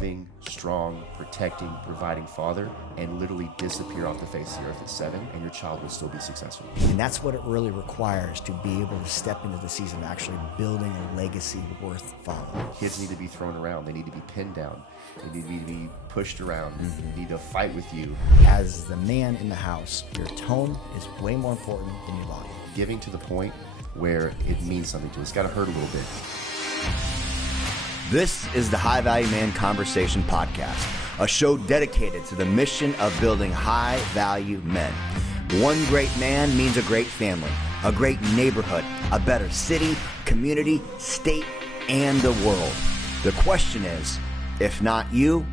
loving, strong, protecting, providing father and literally disappear off the face of the earth at 7, and your child will still be successful. And that's what it really requires to be able to step into the season of actually building a legacy worth following. Kids need to be thrown around. They need to be pinned down. They need to be pushed around. They need to fight with you. As the man in the house, your tone is way more important than your volume. Giving to the point where it means something to us. It's got to hurt a little bit. This is the High Value Man Conversation Podcast, a show dedicated to the mission of building high value men. One great man means a great family, a great neighborhood, a better city, community, state, and the world. The question is, if not you,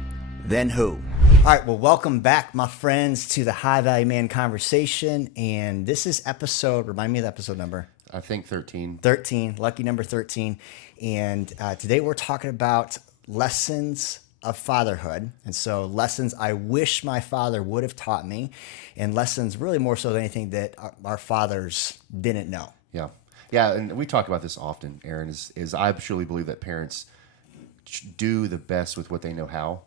then who? All right, well, welcome back, my friends, to the High Value Man Conversation. And this is remind me of the episode number. I think 13. 13, lucky number 13. And today we're talking about lessons of fatherhood. And so lessons I wish my father would have taught me, and lessons really more so than anything that our fathers didn't know. Yeah. Yeah, and we talk about this often, Aaron, is I truly believe that parents do the best with what they know how.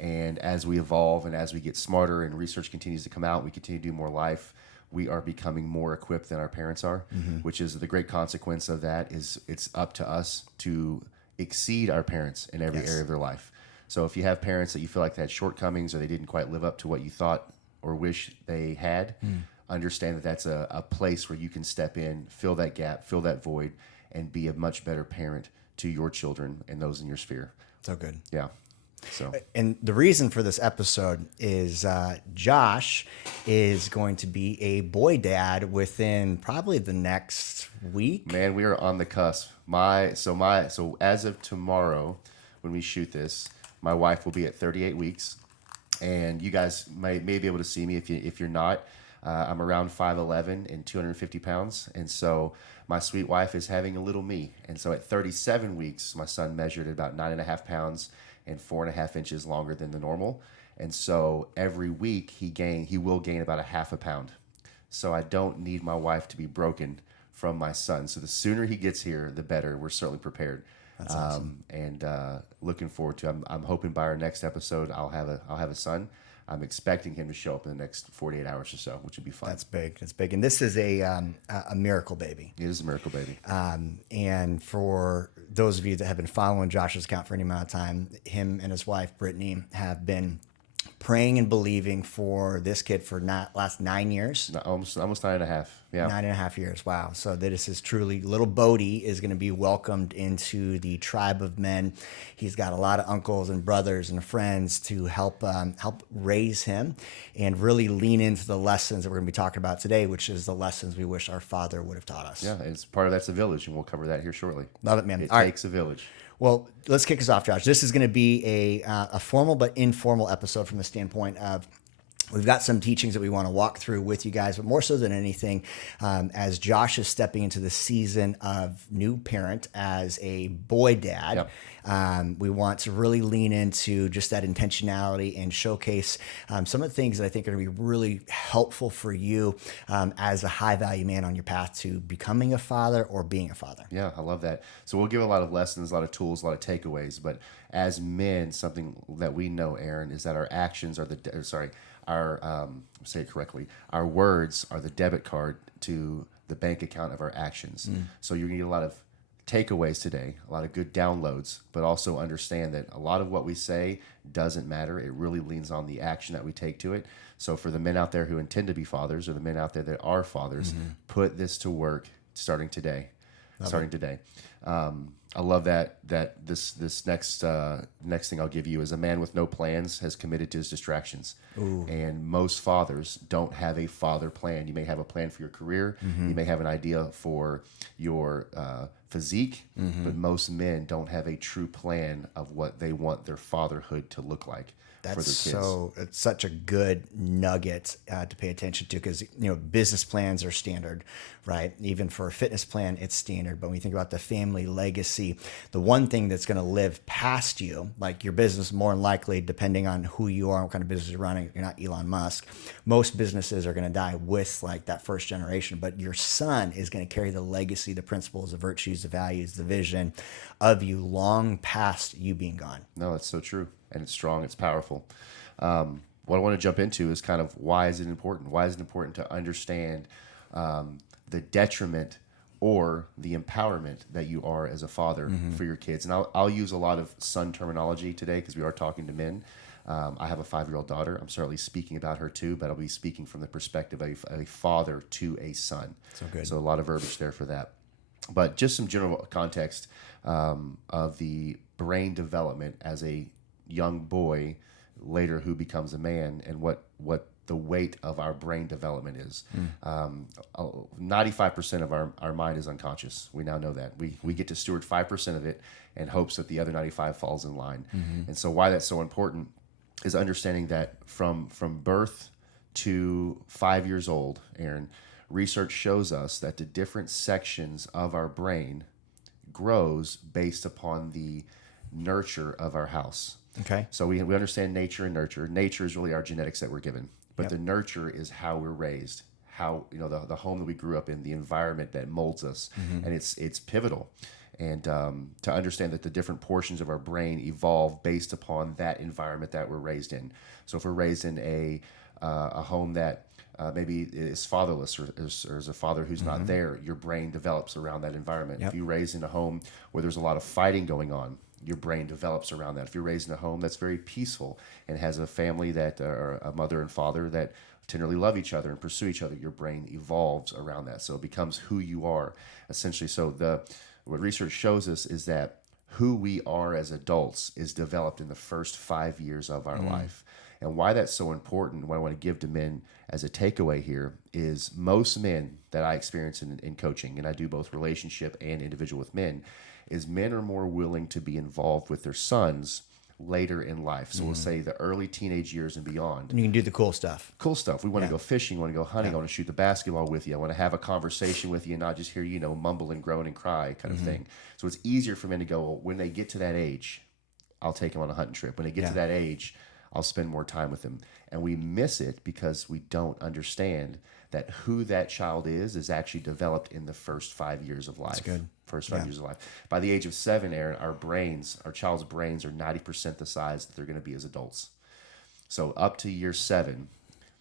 And as we evolve and as we get smarter and research continues to come out, we continue to do more life, we are becoming more equipped than our parents are, which is the great consequence of that is it's up to us to exceed our parents in every area of their life. So if you have parents that you feel like they had shortcomings or they didn't quite live up to what you thought or wish they had, understand that that's a place where you can step in, fill that gap, fill that void, and be a much better parent to your children and those in your sphere. So good. Yeah. So, and the reason for this episode is Josh is going to be a boy dad within probably the next week. Man, we are on the cusp. So as of tomorrow, when we shoot this, my wife will be at 38 weeks, and you guys may be able to see me if you're not. I'm around 5'11" and 250 pounds, and so my sweet wife is having a little me. And so at 37 weeks, my son measured at about 9.5 pounds and 4.5 inches longer than the normal. And so every week he will gain about 0.5 pound. So I don't need my wife to be broken from my son. So the sooner he gets here, the better. We're certainly prepared. That's awesome. And looking forward to. I'm hoping by our next episode I'll have a son. I'm expecting him to show up in the next 48 hours or so, which would be fun. That's big. That's big. And this is a miracle baby. It is a miracle baby. And for those of you that have been following Josh's account for any amount of time, him and his wife, Brittany, have been praying and believing for this kid for last 9 years. Almost 9.5. Yeah. 9.5 years. Wow. So this is truly, little Bodie is going to be welcomed into the tribe of men. He's got a lot of uncles and brothers and friends to help raise him and really lean into the lessons that we're going to be talking about today, which is the lessons we wish our father would have taught us. Yeah. It's part of that's a village, and we'll cover that here shortly. Love it, man. It All takes a village. Well, let's kick us off, Josh. This is going to be a formal but informal episode from the standpoint of we've got some teachings that we want to walk through with you guys, but more so than anything, as Josh is stepping into the season of new parent as a boy dad, we want to really lean into just that intentionality and showcase some of the things that I think are going to be really helpful for you as a high value man on your path to becoming a father or being a father. Yeah, I love that. So we'll give a lot of lessons, a lot of tools, a lot of takeaways. But as men, something that we know, Aaron, is that our actions are say it correctly, our words are the debit card to the bank account of our actions. So you're going to get a lot of takeaways today, a lot of good downloads, but also understand that a lot of what we say doesn't matter. It really leans on the action that we take to it. So for the men out there who intend to be fathers, or the men out there that are fathers, put this to work starting today. I love that this next thing I'll give you is a man with no plans has committed to his distractions. Ooh. And most fathers don't have a father plan. You may have a plan for your career. You may have an idea for your physique, but most men don't have a true plan of what they want their fatherhood to look like. That's it's such a good nugget to pay attention to, because business plans are standard, right? Even for a fitness plan, it's standard. But when you think about the family legacy, the one thing that's going to live past you, like your business, more than likely, depending on who you are and what kind of business you're running, you're not Elon Musk. Most businesses are going to die with like that first generation, but your son is going to carry the legacy, the principles, the virtues, the values, the vision of you long past you being gone. No, it's so true. And it's strong, it's powerful. What I want to jump into is kind of why is it important? Why is it important to understand the detriment or the empowerment that you are as a father for your kids? And I'll use a lot of son terminology today because we are talking to men. I have a 5-year-old daughter. I'm certainly speaking about her too, but I'll be speaking from the perspective of a father to a son. So good. So a lot of verbiage there for that. But just some general context of the brain development as a young boy later who becomes a man, and what the weight of our brain development is. 95% of our mind is unconscious. We now know that. We get to steward 5% of it in hopes that the other 95 falls in line. And so why that's so important is understanding that from birth to 5 years old, Aaron, research shows us that the different sections of our brain grows based upon the nurture of our house. Okay. So we understand nature and nurture. Nature is really our genetics that we're given, but the nurture is how we're raised, how, the home that we grew up in, the environment that molds us, and it's pivotal. And to understand that the different portions of our brain evolve based upon that environment that we're raised in. So if we're raised in a home that maybe is fatherless or is a father who's not there, your brain develops around that environment. If you're raised in a home where there's a lot of fighting going on, your brain develops around that. If you're raised in a home that's very peaceful and has a family that, or a mother and father that tenderly love each other and pursue each other, your brain evolves around that. So it becomes who you are, essentially. So what research shows us is that who we are as adults is developed in the first 5 years of our life. And why that's so important, what I want to give to men as a takeaway here, is most men that I experience in coaching, and I do both relationship and individual with men, is men are more willing to be involved with their sons later in life. So we'll say the early teenage years and beyond. And you can do the cool stuff. Cool stuff. We want to go fishing, we want to go hunting, I want to shoot the basketball with you, I want to have a conversation with you and not just hear you mumble and groan and cry kind of thing. So it's easier for men to go, well, when they get to that age, I'll take them on a hunting trip. When they get to that age, I'll spend more time with them. And we miss it because we don't understand that who that child is actually developed in the first 5 years of life. That's good. First 5 years of life. By the age of 7, Aaron, our child's brains are 90% the size that they're going to be as adults. So up to year 7,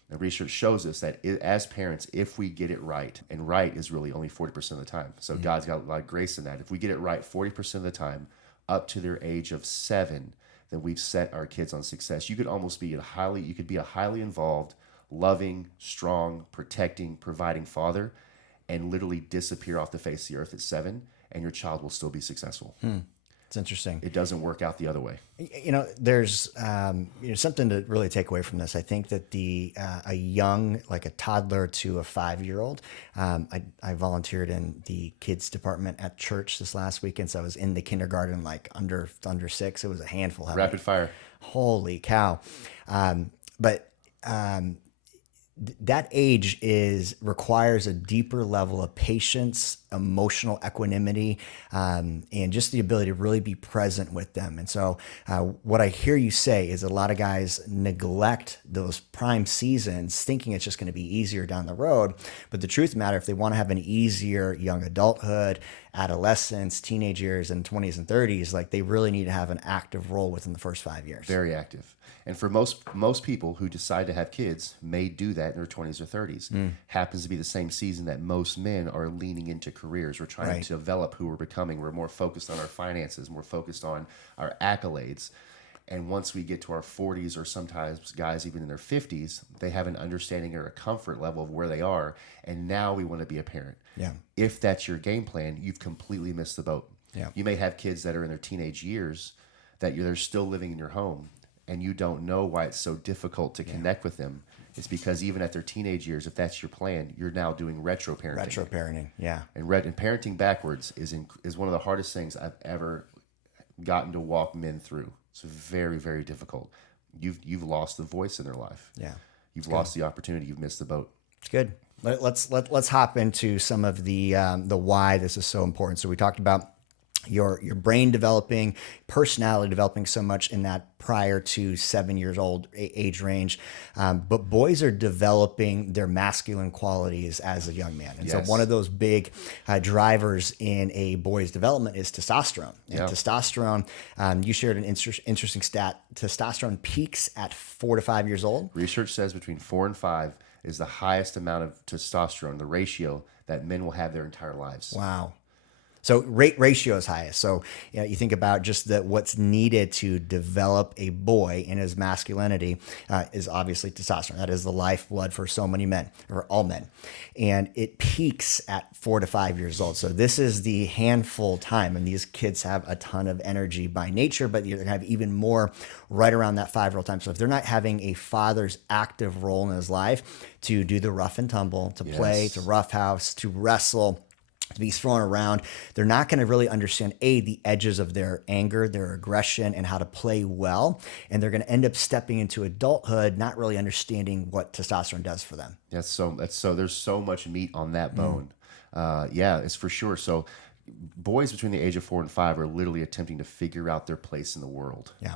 the research shows us that as parents, if we get it right, and right is really only 40% of the time. So God's got a lot of grace in that. If we get it right 40% of the time, up to their age of 7, then we've set our kids on success. You could almost be a highly involved, loving, strong, protecting, providing father, and literally disappear off the face of the earth at 7, and your child will still be successful. It's interesting. It doesn't work out the other way. There's something to really take away from this. I think that a young, like a toddler to a 5-year-old, I volunteered in the kids department at church this last weekend. So I was in the kindergarten, like under 6. It was a handful. Rapid fire. Holy cow. That age requires a deeper level of patience, emotional equanimity, and just the ability to really be present with them. And so what I hear you say is a lot of guys neglect those prime seasons thinking it's just going to be easier down the road. But the truth of the matter, if they want to have an easier young adulthood, adolescence, teenage years, and 20s and 30s, like they really need to have an active role within the first 5 years. Very active. And for most people who decide to have kids may do that in their 20s or 30s. Happens to be the same season that most men are leaning into careers. We're trying to develop who we're becoming. We're more focused on our finances, more focused on our accolades. And once we get to our 40s, or sometimes guys even in their 50s, they have an understanding or a comfort level of where they are. And now we want to be a parent. Yeah. If that's your game plan, you've completely missed the boat. Yeah. You may have kids that are in their teenage years that they're still living in your home, and you don't know why it's so difficult to connect with them. It's because even at their teenage years, if that's your plan, you're now doing retro parenting. Retro parenting, yeah. And parenting backwards is one of the hardest things I've ever gotten to walk men through. It's very, very difficult. You've lost the voice in their life. Yeah, you've lost the opportunity. You've missed the boat. It's good. Let's hop into some of the why this is so important. So we talked about your brain developing, personality developing so much in that prior to 7 years old age range. But boys are developing their masculine qualities as a young man. And so Yes. one of those big drivers in a boy's development is testosterone. And Yeah. testosterone, you shared an interesting stat, testosterone peaks at 4 to 5 years old. Research says between 4 and 5 is the highest amount of testosterone, the ratio that men will have their entire lives. Wow. So ratio is highest. So you think about just what's needed to develop a boy in his masculinity is obviously testosterone. That is the lifeblood for so many men, or all men. And it peaks at 4 to 5 years old. So this is the handful time. And these kids have a ton of energy by nature, but you're going to have even more right around that 5-year-old time. So if they're not having a father's active role in his life to do the rough and tumble, to play, Yes. to roughhouse, to wrestle, to be thrown around, they're not going to really understand the edges of their anger, their aggression, and how to play well. And they're going to end up stepping into adulthood not really understanding what testosterone does for them. That's so there's so much meat on that bone. Yeah, it's for sure. So boys between the age of 4 and 5 are literally attempting to figure out their place in the world. Yeah.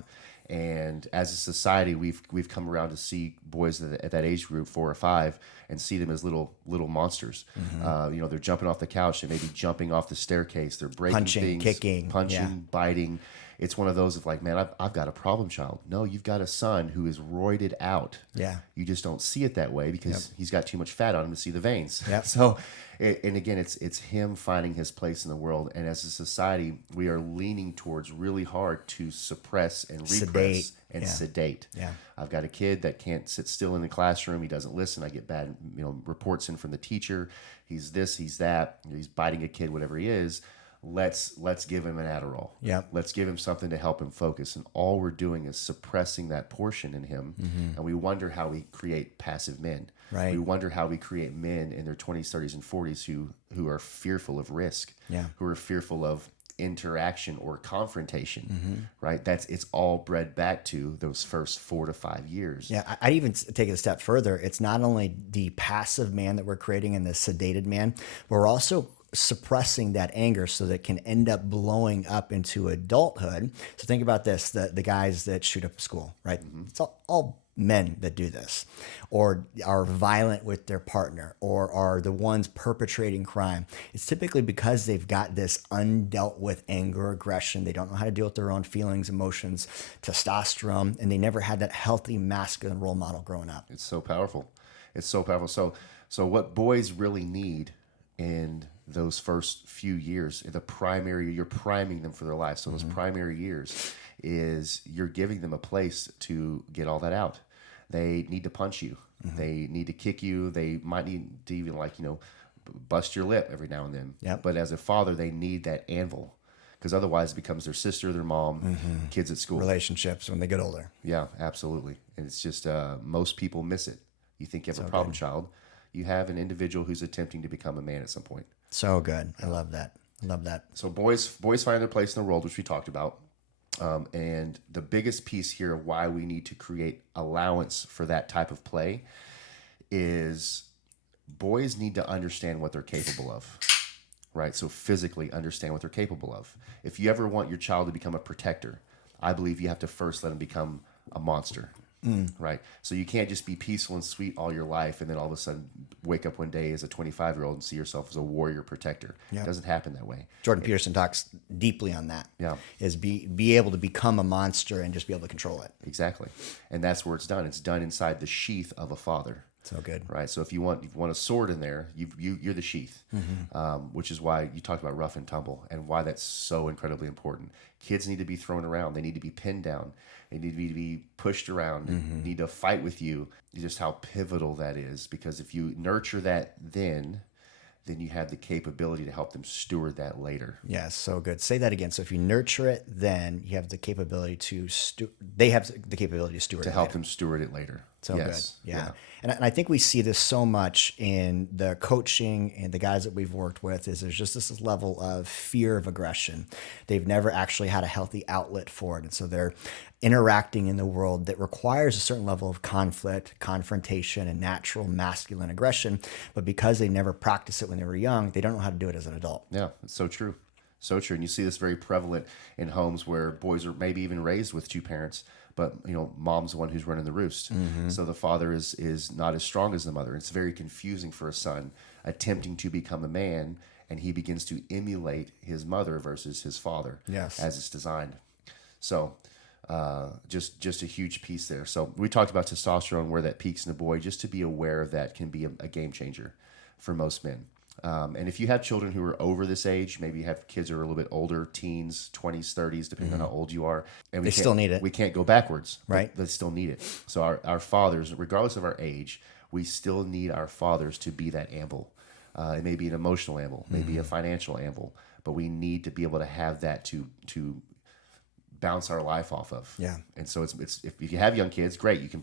And as a society, we've come around to see boys at that age group, 4 or 5, and see them as little monsters. They're jumping off the couch, they may be jumping off the staircase, they're breaking Punching, things, kicking, punching, yeah. biting. It's one of those of like, man, I've got a problem child. No, you've got a son who is roided out. Yeah. You just don't see it that way because he's got too much fat on him to see the veins. Yep. So, and again, it's him finding his place in the world. And as a society, we are leaning towards really hard to suppress and repress Sedate. and Yeah. sedate. Yeah. I've got a kid that can't sit still in the classroom. He doesn't listen. I get bad, reports in from the teacher. He's this, he's that. He's biting a kid, whatever he is. Let's give him an Adderall. Yep. Let's give him something to help him focus. And all we're doing is suppressing that portion in him. And we wonder how we create passive men. Right. We wonder how we create men in their 20s, 30s, and 40s who are fearful of risk. Yeah. Who are fearful of interaction or confrontation. Right. It's all bred back to those first 4 to 5 years. Yeah, I'd even take it a step further. It's not only the passive man that we're creating and the sedated man, but we're also suppressing that anger so that it can end up blowing up into adulthood. So think about this, the guys that shoot up a school, right? It's all men that do this, or are violent with their partner, or are the ones perpetrating crime. It's typically because they've got this undealt with anger, aggression. They don't know how to deal with their own feelings, emotions, testosterone, and they never had that healthy masculine role model growing up. It's so powerful. It's so powerful. So what boys really need in those first few years, you're priming them for their life. So those primary years is you're giving them a place to get all that out. They need to punch you. They need to kick you. They might need to even bust your lip every now and then. Yep. But as a father, they need that anvil because otherwise it becomes their sister, their mom, kids at school. Relationships when they get older. Yeah, absolutely. And it's just most people miss it. You think you have a problem child. You have an individual who's attempting to become a man at some point. So good. I love that. I love that. So boys find their place in the world, which we talked about. And the biggest piece here of why we need to create allowance for that type of play is boys need to understand what they're capable of, right? So physically understand what they're capable of. If you ever want your child to become a protector, I believe you have to first let them become a monster. Right. So you can't just be peaceful and sweet all your life and then all of a sudden wake up one day as a 25-year-old and see yourself as a warrior protector. Yeah. It doesn't happen that way. Jordan Peterson talks deeply on that. Yeah. Is be able to become a monster and just be able to control it. Exactly. And that's where it's done. It's done inside the sheath of a father. So good. Right. So if you want a sword in there, you're the sheath, which is why you talked about rough and tumble and why that's so incredibly important. Kids need to be thrown around. They need to be pinned down. They need to be pushed around. They need to fight with you. Just how pivotal that is, because if you nurture that then you have the capability to help them steward that later. Yeah, so good. Say that again. So if you nurture it, then you have the capability they have the capability to steward it. To help them steward it later. So yes. good. Yeah. And I think we see this so much in the coaching and the guys that we've worked with is there's just this level of fear of aggression. They've never actually had a healthy outlet for it. And so they're interacting in the world that requires a certain level of conflict, confrontation, and natural masculine aggression. But because they never practiced it when they were young, they don't know how to do it as an adult. Yeah, it's so true. So true. And you see this very prevalent in homes where boys are maybe even raised with two parents, but mom's the one who's running the roost. So the father is not as strong as the mother. It's very confusing for a son attempting to become a man, and he begins to emulate his mother versus his father, Yes, as it's designed. So just a huge piece there. So we talked about testosterone, where that peaks in a boy. Just to be aware of that can be a game changer for most men. And if you have children who are over this age, maybe you have kids who are a little bit older, teens, 20s, 30s, depending on how old you are. And they still need it. We can't go backwards. Right. They still need it. So our fathers, regardless of our age, we still need our fathers to be that anvil. It may be an emotional anvil, maybe a financial anvil, but we need to be able to have that to bounce our life off of. Yeah. And so it's if you have young kids, great, you can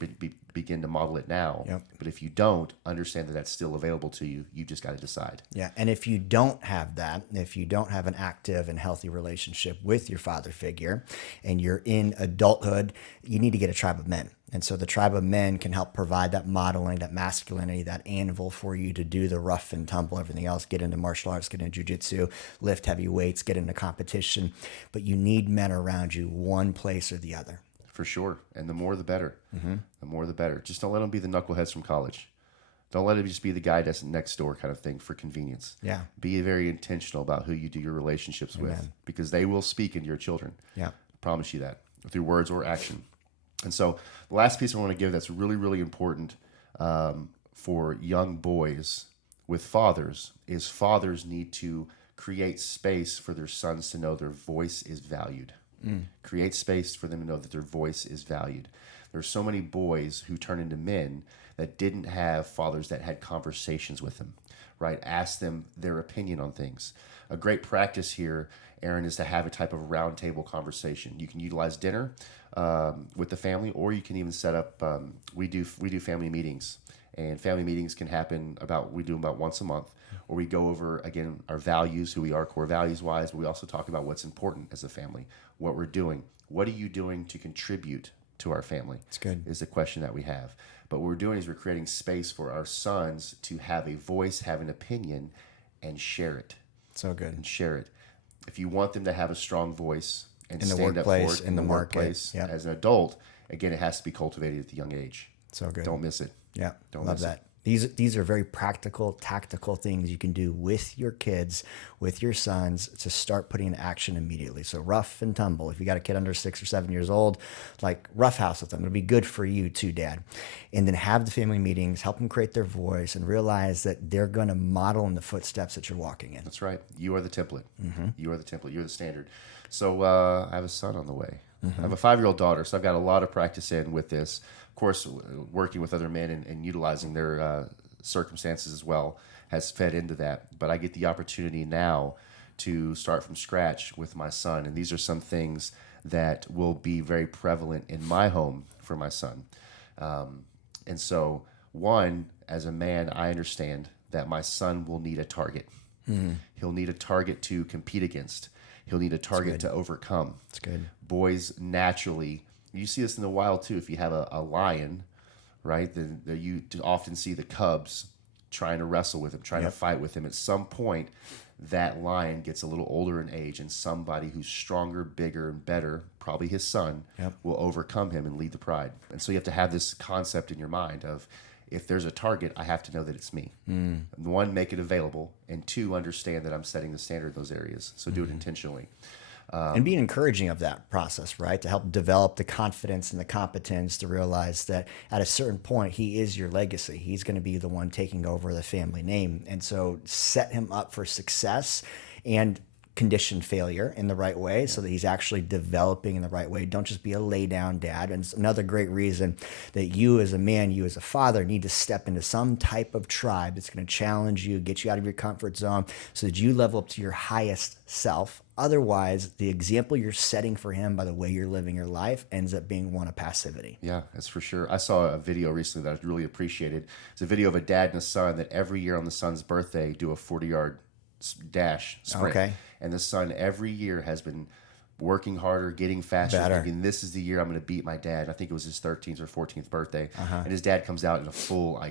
begin to model it now. Yep. But if you don't, understand that that's still available to you. You just got to decide. Yeah. And if you don't have that, if you don't have an active and healthy relationship with your father figure and you're in adulthood, you need to get a tribe of men. And so the tribe of men can help provide that modeling, that masculinity, that anvil for you to do the rough and tumble, everything else, get into martial arts, get into jujitsu, lift heavy weights, get into competition. But you need men around you, one place or the other. For sure. And the more the better. The more the better. Just don't let them be the knuckleheads from college. Don't let him just be the guy that's next door kind of thing for convenience. Yeah. Be very intentional about who you do your relationships with, because they will speak into your children. Yeah. I promise you that, through words or action. And so the last piece I want to give that's really, really important for young boys with fathers is fathers need to create space for their sons to know their voice is valued. Create space for them to know that their voice is valued. There's so many boys who turn into men that didn't have fathers that had conversations with them, right? Ask them their opinion on things. A great practice here, Aaron, is to have a type of roundtable conversation. You can utilize dinner with the family, or you can even set up. We do family meetings, and family meetings can happen we do them about once a month, where we go over again our values, who we are core values wise, but we also talk about what's important as a family, what we're doing. What are you doing to contribute to our family? It's good. Is the question that we have. But what we're doing is we're creating space for our sons to have a voice, have an opinion, and share it. So good. And share it. If you want them to have a strong voice and In the stand workplace, up for it in the market, workplace yep. as an adult, again, it has to be cultivated at the young age. So good. Don't miss it. Yeah, Don't love miss that. it. These are very practical, tactical things you can do with your kids, with your sons, to start putting in action immediately. So rough and tumble. If you got a kid under 6 or 7 years old, like roughhouse with them. It'll be good for you too, Dad. And then have the family meetings, help them create their voice, and realize that they're going to model in the footsteps that you're walking in. That's right. You are the template. You are the template. You're the standard. So I have a son on the way. I have a 5-year-old daughter, so I've got a lot of practice in with this. Of course, working with other men and utilizing their circumstances as well has fed into that. But I get the opportunity now to start from scratch with my son. And these are some things that will be very prevalent in my home for my son. And so, one, as a man, I understand that my son will need a target. He'll need a target to compete against. He'll need a target to overcome. That's good. Boys naturally, you see this in the wild too. If you have a lion, right, then you often see the cubs trying to wrestle with him, trying to fight with him. At some point, that lion gets a little older in age, and somebody who's stronger, bigger, and better, probably his son, will overcome him and lead the pride. And so you have to have this concept in your mind of, if there's a target, I have to know that it's me. One, make it available, and two, understand that I'm setting the standard in those areas. So do it intentionally. And being encouraging of that process, right? To help develop the confidence and the competence to realize that at a certain point, he is your legacy. He's going to be the one taking over the family name. And so set him up for success and condition failure in the right way so that he's actually developing in the right way. Don't just be a lay down dad. And it's another great reason that you as a man, you as a father need to step into some type of tribe that's going to challenge you, get you out of your comfort zone so that you level up to your highest self. Otherwise, the example you're setting for him by the way you're living your life ends up being one of passivity. Yeah, that's for sure. I saw a video recently that I really appreciated. It's a video of a dad and a son that every year on the son's birthday do a 40-yard dash sprint. Okay. And the son every year has been working harder, getting faster, Better. thinking this is the year I'm going to beat my dad. I think it was his 13th or 14th birthday. And his dad comes out in a full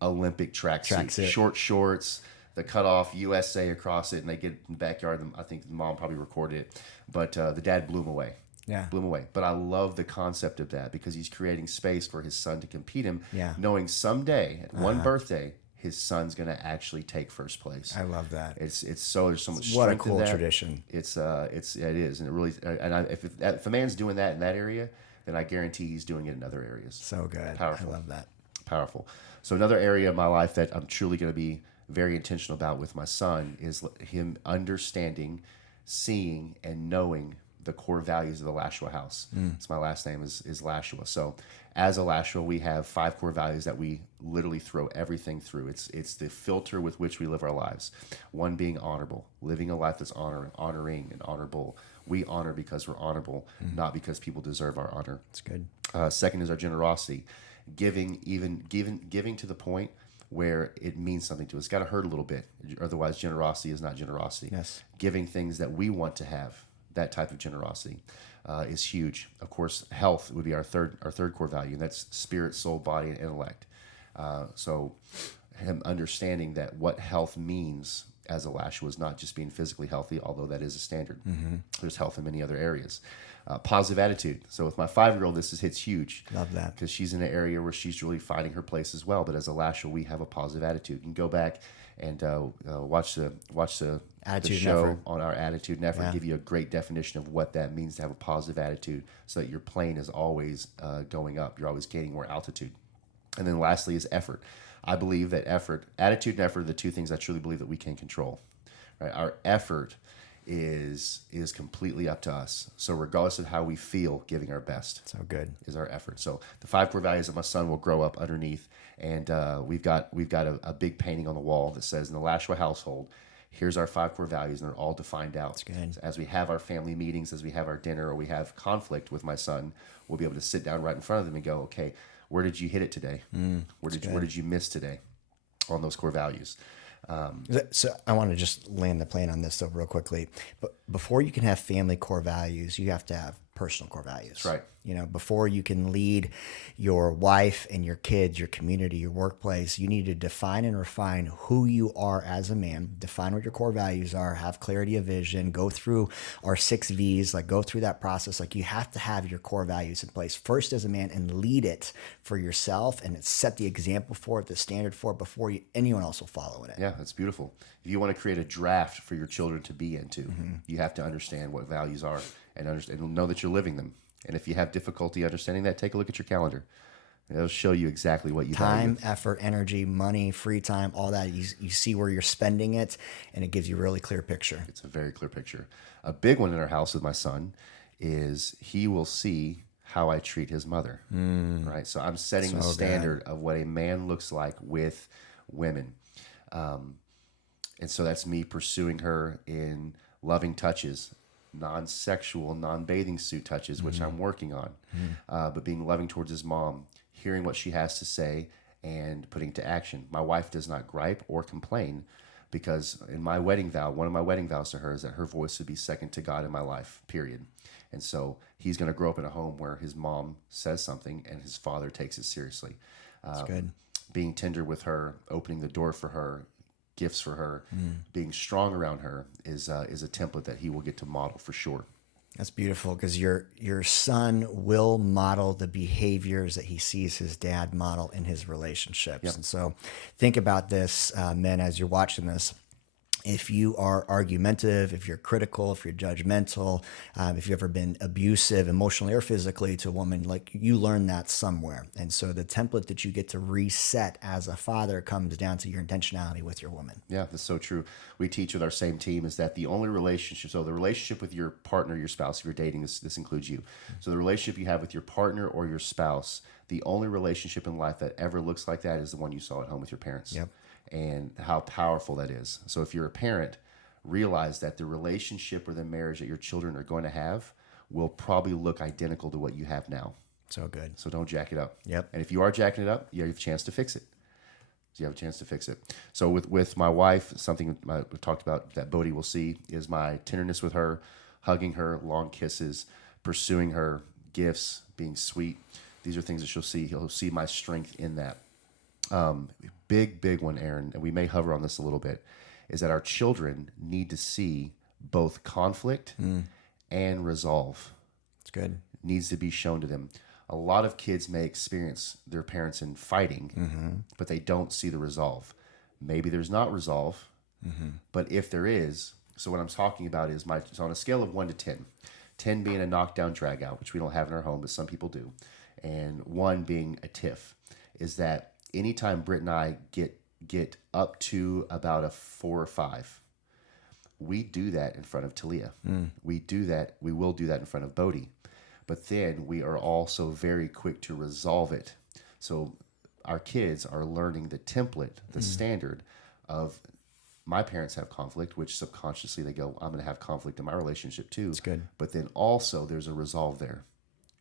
Olympic tracksuit, Tracksuit. short shorts, the cutoff USA across it, and they get in the backyard. I think the mom probably recorded it, but the dad blew him away. Yeah. Blew him away. But I love the concept of that because he's creating space for his son to compete him, Yeah. knowing someday, at one birthday, his son's going to actually take first place. I love that. It's so there's so much What a strength in cool that. tradition. It is, and it really if a man's doing that in that area, then I guarantee he's doing it in other areas. So good. Powerful. I love that. Powerful. So another area of my life that I'm truly going to be very intentional about with my son is him understanding, seeing, and knowing the core values of the Lashua house. So my last name is Lashua. So as a Lashua, we have 5 core values that we literally throw everything through. It's the filter with which we live our lives. One being honorable, living a life that's honoring and honorable. We honor because we're honorable, not because people deserve our honor. That's good. Second is our generosity, giving to the point where it means something to us. It's got to hurt a little bit. Otherwise, generosity is not generosity. Yes. Giving things that we want to have, that type of generosity is huge. Of course, health would be our third core value, and that's spirit, soul, body, and intellect. So him understanding that what health means as a Lashua is not just being physically healthy, although that is a standard. There's health in many other areas. Positive attitude. So with my 5-year-old, hits huge. Love that. Because she's in an area where she's really finding her place as well. But as a Lashua, we have a positive attitude. You can go back and watch the Attitude and show effort. on our attitude and effort. Yeah. Give you a great definition of what that means to have a positive attitude, so that your plane is always going up. You're always gaining more altitude. And then lastly is effort. I believe that attitude and effort are the 2 things I truly believe that we can control. Right? Our effort is completely up to us. So regardless of how we feel, giving our best So good. is our effort. So the 5 core values that my son will grow up underneath, and we've got a big painting on the wall that says, in the Lashua household, here's our 5 core values, and they're all defined out. That's good. So as we have our family meetings, as we have our dinner, or we have conflict with my son, we'll be able to sit down right in front of them and go, okay, where did you hit it today? Where did you miss today on those core values? So I want to just land the plane on this though real quickly. But before you can have family core values, you have to have personal core values. That's right. You know, before you can lead your wife and your kids, your community, your workplace, you need to define and refine who you are as a man, define what your core values are, have clarity of vision, go through our 6 V's, like go through that process. Like you have to have your core values in place first as a man and lead it for yourself and set the example for it, the standard for it before anyone else will follow in it. Yeah, that's beautiful. If you want to create a draft for your children to be into, you have to understand what values are and know that you're living them. And if you have difficulty understanding that, take a look at your calendar. It'll show you exactly what you Time, value. effort, energy, money, free time, all that. You see where you're spending it, and it gives you a really clear picture. It's a very clear picture. A big one in our house with my son is he will see how I treat his mother. Right? So I'm setting the standard of what a man looks like with women. And so that's me pursuing her in loving touches, non-sexual, non-bathing suit touches, which I'm working on, but being loving towards his mom, hearing what she has to say, and putting to action. My wife does not gripe or complain because in my wedding vow, one of my wedding vows to her is that her voice would be second to God in my life, period. And so he's going to grow up in a home where his mom says something and his father takes it seriously. That's good. Being tender with her, opening the door for her, gifts for her, being strong around her is a template that he will get to model for sure. That's beautiful because your son will model the behaviors that he sees his dad model in his relationships. Yep. And so think about this, men, as you're watching this. If you are argumentative, if you're critical, if you're judgmental, if you've ever been abusive emotionally or physically to a woman, like you learn that somewhere. And so the template that you get to reset as a father comes down to your intentionality with your woman. Yeah, that's so true. We teach with our same team is that the only relationship, so the relationship with your partner, your spouse, if you're dating, this includes you. So the relationship you have with your partner or your spouse, the only relationship in life that ever looks like that is the one you saw at home with your parents. Yep. And how powerful that is. So if you're a parent, realize that the relationship or the marriage that your children are going to have will probably look identical to what you have now. So good. So don't jack it up. Yep. And if you are jacking it up, you have a chance to fix it. So you have a chance to fix it. So with my wife, something we talked about that Bodhi will see is my tenderness with her, hugging her, long kisses, pursuing her, gifts, being sweet. These are things that she'll see. He'll see my strength in that. Big one, Aaron, and we may hover on this a little bit, is that our children need to see both conflict and resolve. It's good. Needs to be shown to them. A lot of kids may experience their parents in fighting, but they don't see the resolve. Maybe there's not resolve, but if there is, so what I'm talking about is so on a scale of 1 to 10, 10 being a knockdown drag out, which we don't have in our home, but some people do, and 1 being a tiff, is that anytime Britt and I get up to about a 4 or 5, we do that in front of Talia. We will do that in front of Bodhi. But then we are also very quick to resolve it. So our kids are learning the template, the standard of my parents have conflict, which subconsciously they go, I'm going to have conflict in my relationship too. That's good. But then also there's a resolve there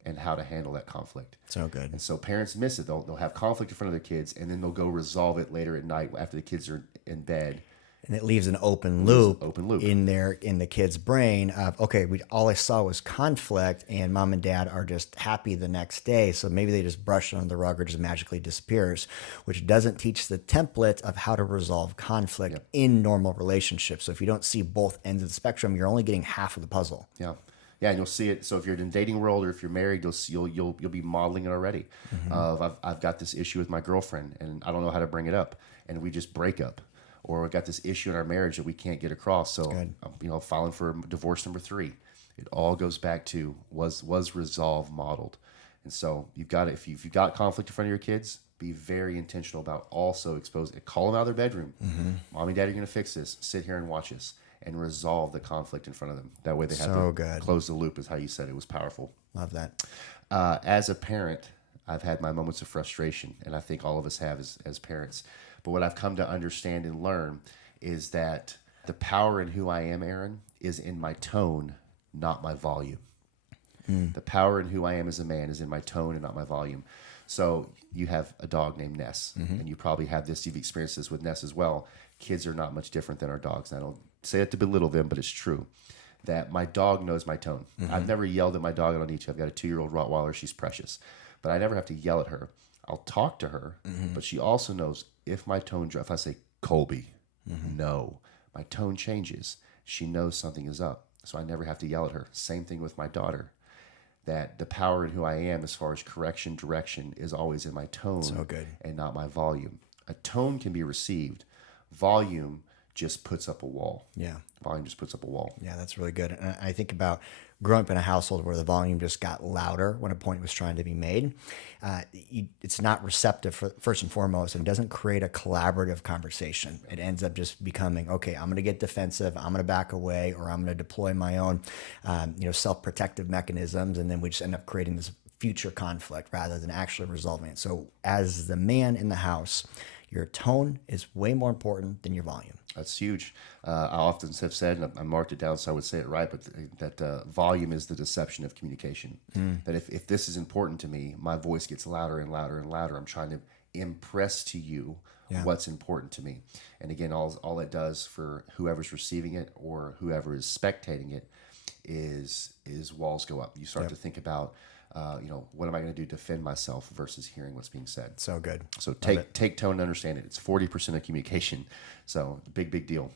and how to handle that conflict. So good. And so parents miss it. They'll have conflict in front of their kids, and then they'll go resolve it later at night after the kids are in bed. And it leaves an open loop in the kid's brain of, okay, all I saw was conflict, and mom and dad are just happy the next day. So maybe they just brush it under the rug or just magically disappears, which doesn't teach the template of how to resolve conflict in normal relationships. So if you don't see both ends of the spectrum, you're only getting half of the puzzle. Yeah. Yeah, and you'll see it. So if you're in the dating world or if you're married, you'll be modeling it already. I've got this issue with my girlfriend, and I don't know how to bring it up, and we just break up. Or we got this issue in our marriage that we can't get across. So, filing for divorce number 3. It all goes back to was resolve modeled. And so you've got if you've got conflict in front of your kids, be very intentional about also call them out of their bedroom. Mom and dad are going to fix this. Sit here and watch us and resolve the conflict in front of them. That way they have to close the loop, is how you said it was powerful. Love that. As a parent, I've had my moments of frustration, and I think all of us have as parents. But what I've come to understand and learn is that the power in who I am, Aaron, is in my tone, not my volume. The power in who I am as a man is in my tone and not my volume. So you have a dog named Ness, and you probably have this, you've experienced this with Ness as well. Kids are not much different than our dogs. And I don't say it to belittle them, but it's true that my dog knows my tone. I've never yelled at my dog. I don't need to. I've got a 2-year-old Rottweiler. She's precious. But I never have to yell at her. I'll talk to her, but she also knows if my tone drops, if I say, Colby, no, my tone changes. She knows something is up. So I never have to yell at her. Same thing with my daughter, that the power in who I am as far as correction, direction is always in my tone and not my volume. A tone can be received. Volume just puts up a wall. Yeah. Volume just puts up a wall. Yeah, that's really good. And I think about growing up in a household where the volume just got louder when a point was trying to be made. It's not receptive first and foremost, and doesn't create a collaborative conversation. It ends up just becoming, okay, I'm going to get defensive, I'm going to back away, or I'm going to deploy my own, self-protective mechanisms, and then we just end up creating this future conflict rather than actually resolving it. So as the man in the house, your tone is way more important than your volume. That's huge. I often have said, and I marked it down so I would say it right, but that volume is the deception of communication. That if this is important to me, my voice gets louder and louder and louder. I'm trying to impress to you what's important to me. And again, all it does for whoever's receiving it or whoever is spectating it is walls go up. You start to think about, what am I going to do to defend myself versus hearing what's being said. So good. So take tone and understand it. It's 40% of communication. So big deal.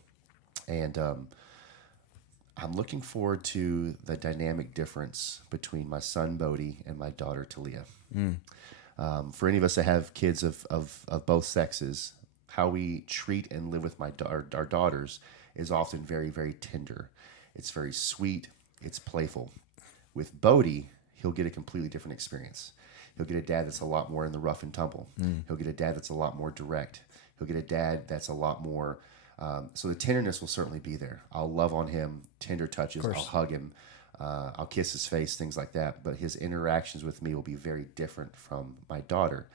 And I'm looking forward to the dynamic difference between my son Bodhi and my daughter Talia. For any of us that have kids of both sexes, how we treat and live with our daughters is often very, very tender. It's very sweet. It's playful. With Bodhi, he'll get a completely different experience. He'll get a dad that's a lot more in the rough and tumble. He'll get a dad that's a lot more direct. He'll get a dad that's a lot more... so the tenderness will certainly be there. I'll love on him, tender touches. I'll hug him. I'll kiss his face, things like that. But his interactions with me will be very different from my daughter.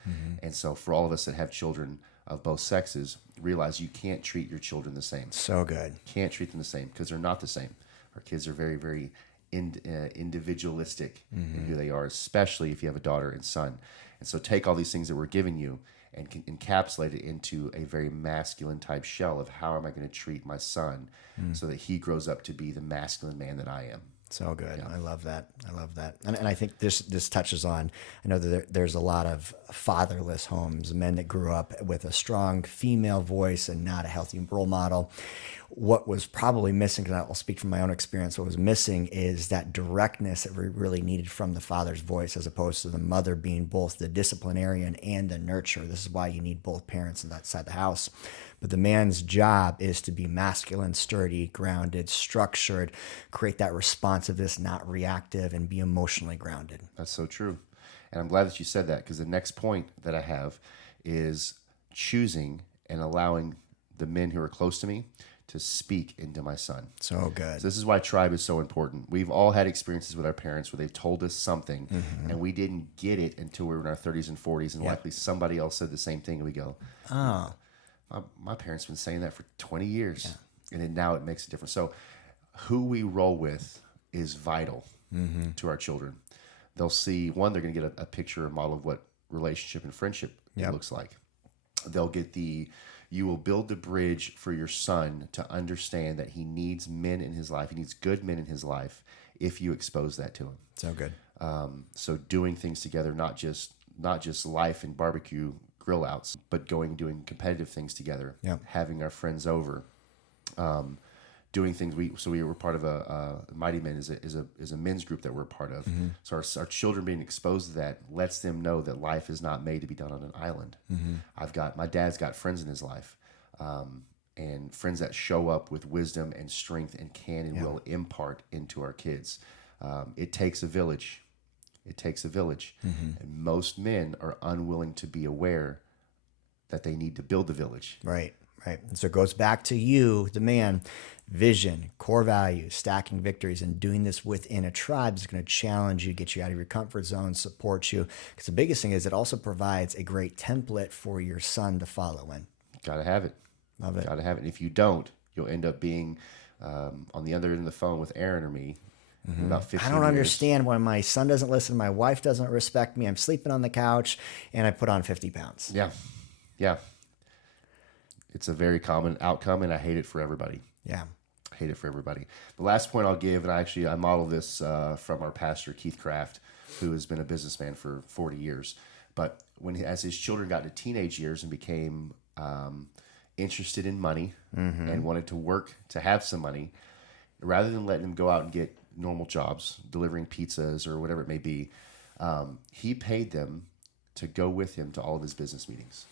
And so for all of us that have children of both sexes, realize you can't treat your children the same. So good. Can't treat them the same because they're not the same. Our kids are very, very individualistic in who they are, especially if you have a daughter and son. And so take all these things that we're giving you and can encapsulate it into a very masculine type shell of how am I going to treat my son so that he grows up to be the masculine man that I am. So good. I love that. I love that. And I think this touches on, I know that there's a lot of fatherless homes, men that grew up with a strong female voice and not a healthy role model. What was probably missing, because I'll speak from my own experience, what was missing is that directness that we really needed from the father's voice, as opposed to the mother being both the disciplinarian and the nurturer. This is why you need both parents on that side of the house. But the man's job is to be masculine, sturdy, grounded, structured, create that responsiveness, not reactive, and be emotionally grounded. That's so true. And I'm glad that you said that, because the next point that I have is choosing and allowing the men who are close to me to speak into my son. So good. So this is why tribe is so important. We've all had experiences with our parents where they've told us something and we didn't get it until we were in our 30s and 40s, and likely somebody else said the same thing, and we go, oh, my parents have been saying that for 20 years, and then now it makes a difference. So who we roll with is vital to our children. They'll see, one, they're going to get a picture, a model of what relationship and friendship looks like. They'll get you will build the bridge for your son to understand that he needs men in his life. He needs good men in his life if you expose that to him. So good. So doing things together, not just life and barbecue grill outs, but doing competitive things together, having our friends over, doing things. We were part of a Mighty Men is a men's group that we're a part of. So our children being exposed to that lets them know that life is not made to be done on an island. My dad's got friends in his life, and friends that show up with wisdom and strength and can and will impart into our kids. It takes a village. It takes a village. And most men are unwilling to be aware that they need to build the village. Right. And so it goes back to you, the man, vision, core values, stacking victories, and doing this within a tribe is going to challenge you, get you out of your comfort zone, support you. Because the biggest thing is it also provides a great template for your son to follow in. Got to have it. Love it. Got to have it. And if you don't, you'll end up being on the other end of the phone with Aaron or me. About 15 I don't years. understand why my son doesn't listen, my wife doesn't respect me, I'm sleeping on the couch, and I put on 50 pounds. Yeah. It's a very common outcome, and I hate it for everybody. Yeah. I hate it for everybody. The last point I'll give, and I model this from our pastor, Keith Kraft, who has been a businessman for 40 years. But as his children got to teenage years and became interested in money and wanted to work to have some money, rather than letting them go out and get normal jobs, delivering pizzas or whatever it may be, he paid them to go with him to all of his business meetings.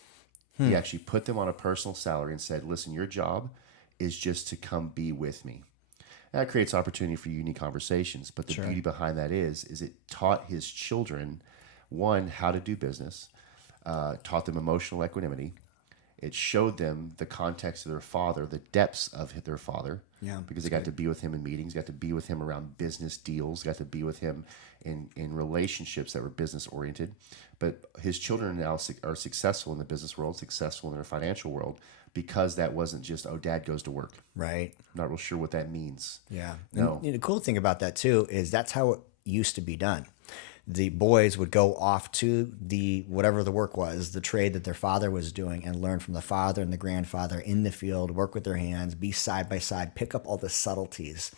He actually put them on a personal salary and said, listen, your job is just to come be with me. And that creates opportunity for unique conversations. But the beauty behind that is it taught his children, one, how to do business, taught them emotional equanimity. It showed them the context of their father, the depths of their father, because they got to be with him in meetings, got to be with him around business deals, got to be with him in relationships that were business oriented. But his children now are successful in the business world, successful in their financial world, because that wasn't just, oh, dad goes to work. Right. Not real sure what that means. Yeah. No. And the cool thing about that too is that's how it used to be done. The boys would go off to whatever the work was, the trade that their father was doing, and learn from the father and the grandfather in the field, work with their hands, be side by side, pick up all the subtleties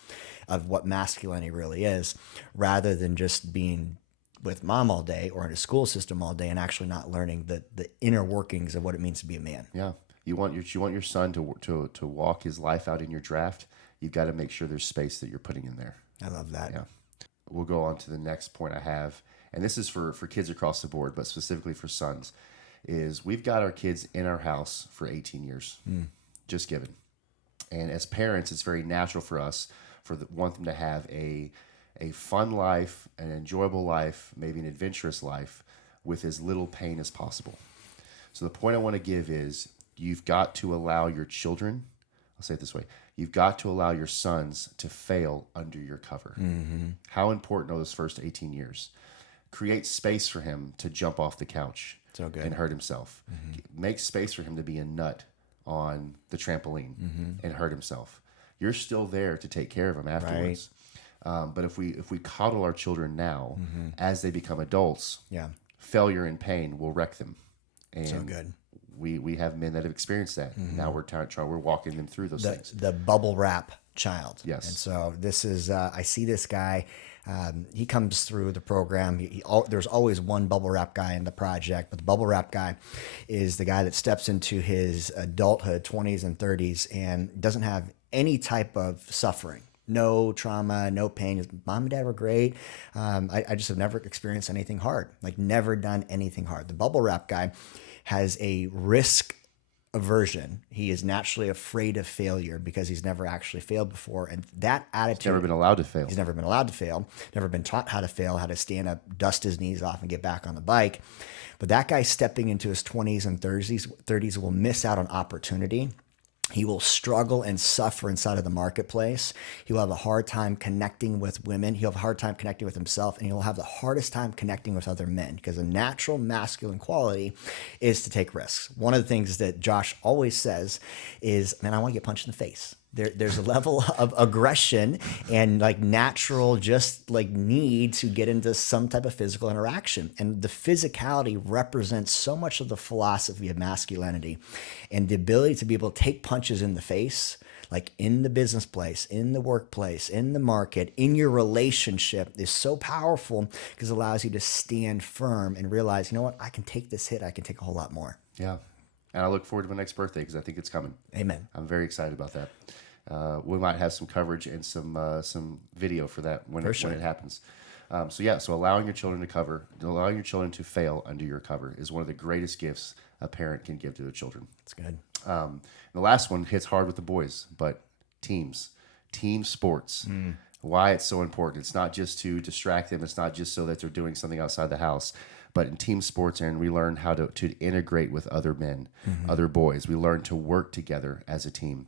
of what masculinity really is, rather than just being with mom all day or in a school system all day and actually not learning the inner workings of what it means to be a man. Yeah. You want your son to walk his life out in your draft. You've got to make sure there's space that you're putting in there. I love that. Yeah. We'll go on to the next point I have, and this is for kids across the board, but specifically for sons, is we've got our kids in our house for 18 years, just given. And as parents, it's very natural for us want them to have a fun life, an enjoyable life, maybe an adventurous life with as little pain as possible. So the point I want to give is you've got to allow your children, I'll say it this way, you've got to allow your sons to fail under your cover. How important are those first 18 years? Create space for him to jump off the couch and hurt himself. Make space for him to be a nut on the trampoline and hurt himself. You're still there to take care of him afterwards. Right. But if we coddle our children now, as they become adults, failure and pain will wreck them. And so good. We have men that have experienced that. Now we're walking them through those things. The bubble wrap child. Yes. And so this is, I see this guy, he comes through the program. There's always one bubble wrap guy in the project, but the bubble wrap guy is the guy that steps into his adulthood, 20s and 30s, and doesn't have any type of suffering. No trauma, no pain. His mom and dad were great. I just have never experienced anything hard, like never done anything hard. The bubble wrap guy has a risk aversion. He is naturally afraid of failure because he's never actually failed before. And that attitude. He's never been allowed to fail. He's never been allowed to fail, never been taught how to fail, how to stand up, dust his knees off, and get back on the bike. But that guy stepping into his 20s and 30s will miss out on opportunity. He will struggle and suffer inside of the marketplace. He will have a hard time connecting with women. He'll have a hard time connecting with himself, and he'll have the hardest time connecting with other men because a natural masculine quality is to take risks. One of the things that Josh always says is, man, I want to get punched in the face. There's a level of aggression and like natural just like need to get into some type of physical interaction. And the physicality represents so much of the philosophy of masculinity, and the ability to be able to take punches in the face, like in the business place, in the workplace, in the market, in your relationship, is so powerful because it allows you to stand firm and realize, you know what, I can take this hit. I can take a whole lot more. Yeah. And I look forward to my next birthday because I think it's coming. Amen. I'm very excited about that. We might have some coverage and some video for that when it happens. So allowing your children to fail under your cover is one of the greatest gifts a parent can give to their children. That's good. The last one hits hard with the boys, but team sports. Why it's so important. It's not just to distract them. It's not just so that they're doing something outside the house. But in team sports, Aaron, we learn how to integrate with other men, other boys. We learn to work together as a team.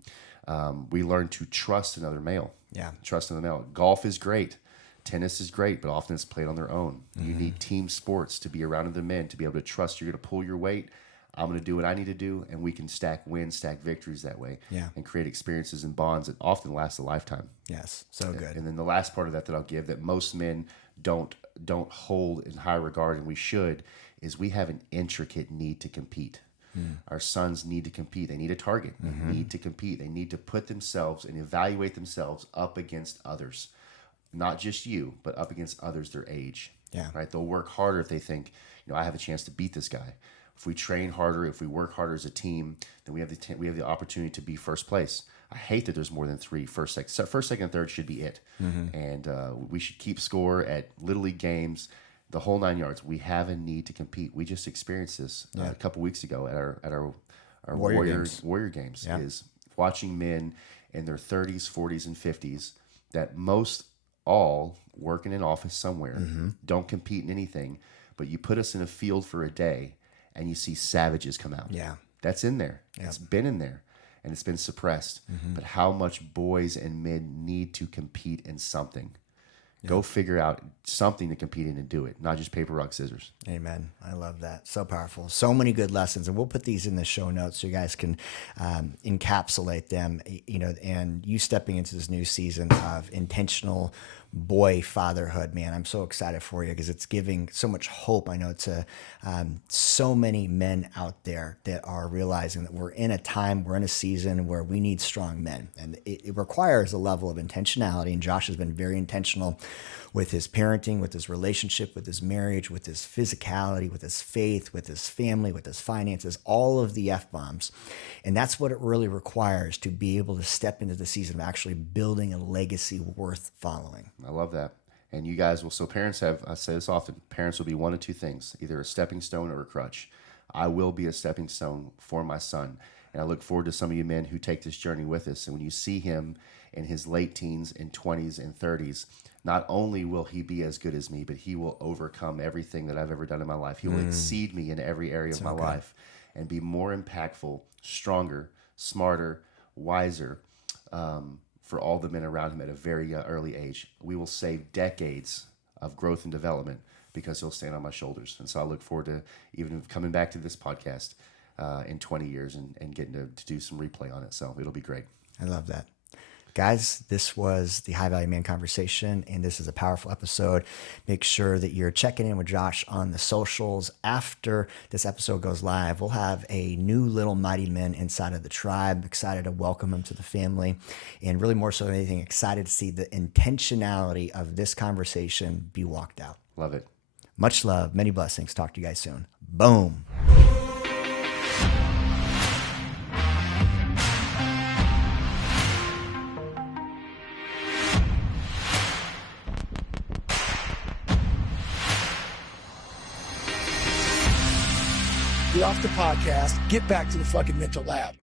We learn to trust another male. Yeah. Trust another male. Golf is great. Tennis is great, but often it's played on their own. You need team sports to be around other men, to be able to trust you're going to pull your weight. I'm going to do what I need to do, and we can stack wins, stack victories that way, and create experiences and bonds that often last a lifetime. Yes, so good. And then the last part of that I'll give that most men don't hold in high regard, and we should, is we have an intricate need to compete. Our sons need to compete. They need a target. They need to compete. They need to put themselves and evaluate themselves up against others. Not just you, but up against others their age. Yeah. Right? They'll work harder if they think, I have a chance to beat this guy. If we train harder, if we work harder as a team, then we have the opportunity to be first place. I hate that there's more than three. First, second, and third should be it. And we should keep score at Little League games, the whole 9 yards. We have a need to compete. We just experienced this a couple weeks ago at our Warrior games. Yeah. Is watching men in their 30s, 40s, and 50s that most all work in an office somewhere, don't compete in anything, but you put us in a field for a day and you see savages come out. Yeah. That's in there. Yeah. It's been in there and it's been suppressed. But how much boys and men need to compete in something. Go figure out something to compete in and do it, not just paper, rock, scissors. Amen. I love that. So powerful. So many good lessons. And we'll put these in the show notes so you guys can encapsulate them, and you stepping into this new season of intentional boy fatherhood, man. I'm so excited for you because it's giving so much hope, I know, to so many men out there that are realizing that we're in a time, we're in a season where we need strong men. And it requires a level of intentionality. And Josh has been very intentional with his parenting, with his relationship, with his marriage, with his physicality, with his faith, with his family, with his finances, all of the F-bombs. And that's what it really requires to be able to step into the season of actually building a legacy worth following. I love that. And you guys will, so parents have, I say this often, parents will be one of two things, either a stepping stone or a crutch. I will be a stepping stone for my son. And I look forward to some of you men who take this journey with us. And when you see him in his late teens and 20s and 30s, not only will he be as good as me, but he will overcome everything that I've ever done in my life. He will exceed me in every area of my life and be more impactful, stronger, smarter, wiser for all the men around him at a very early age. We will save decades of growth and development because he'll stand on my shoulders. And so I look forward to even coming back to this podcast in 20 years and getting to do some replay on it. So it'll be great. I love that. Guys, this was the High Value Man Conversation, and this is a powerful episode. Make sure that you're checking in with Josh on the socials. After this episode goes live, we'll have a new little mighty men inside of the tribe. Excited to welcome him to the family, and really more so than anything, excited to see the intentionality of this conversation be walked out. Love it. Much love, many blessings. Talk to you guys soon. Boom. Get off the podcast, get back to the fucking mental lab.